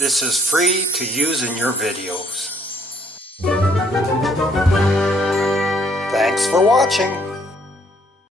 This is free to use in your videos. Thanks for watching.